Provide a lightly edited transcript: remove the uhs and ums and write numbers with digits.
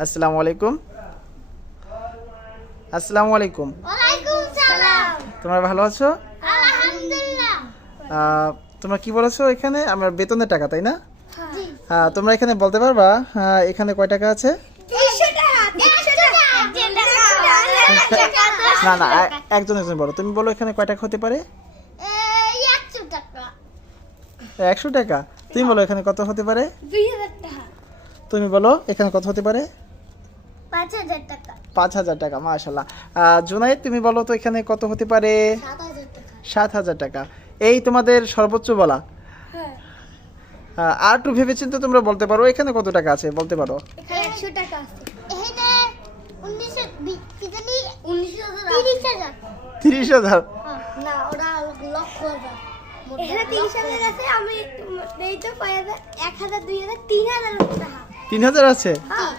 আসসালামু আলাইকুম। আসসালামু আলাইকুম। ওয়ালাইকুম সালাম। তোমরা ভালো আছো? আলহামদুলিল্লাহ। তোমরা কি বলেছো এখানে আমার বেতনের টাকা, তাই না? জি। তোমরা এখানে বলতে পারবা এখানে কয় টাকা আছে? 300 টাকা। 100 টাকা। না না, একজন একজন বলো। তুমি বলো এখানে কয় টাকা হতে পারে? 100 টাকা। 100 টাকা। তুমি বলো এখানে কত হতে পারে? 2000 টাকা। তুমি বলো এখানে কত হতে পারে? 5000 টাকা। 5000 টাকা। মাশাআল্লাহ। জুনাইদ, তুমি বলো তো এখানে কত হতে পারে? 7000 টাকা। 7000 টাকা। এই তোমাদের সর্বোচ্চ বলা। হ্যাঁ। আর একটু ভেবেচিন্তে তোমরা বলতে পারো এখানে কত টাকা আছে, বলতে পারো। এখানে 100 টাকা আছে। এখানে 30000। 30,000। না, ওরা লক্ষ হাজার। এখানে 30,000 আছে, আমি দেই তো কয় হাজার? 1000, 2000, 3000 টাকা। 3000 আছে। হ্যাঁ।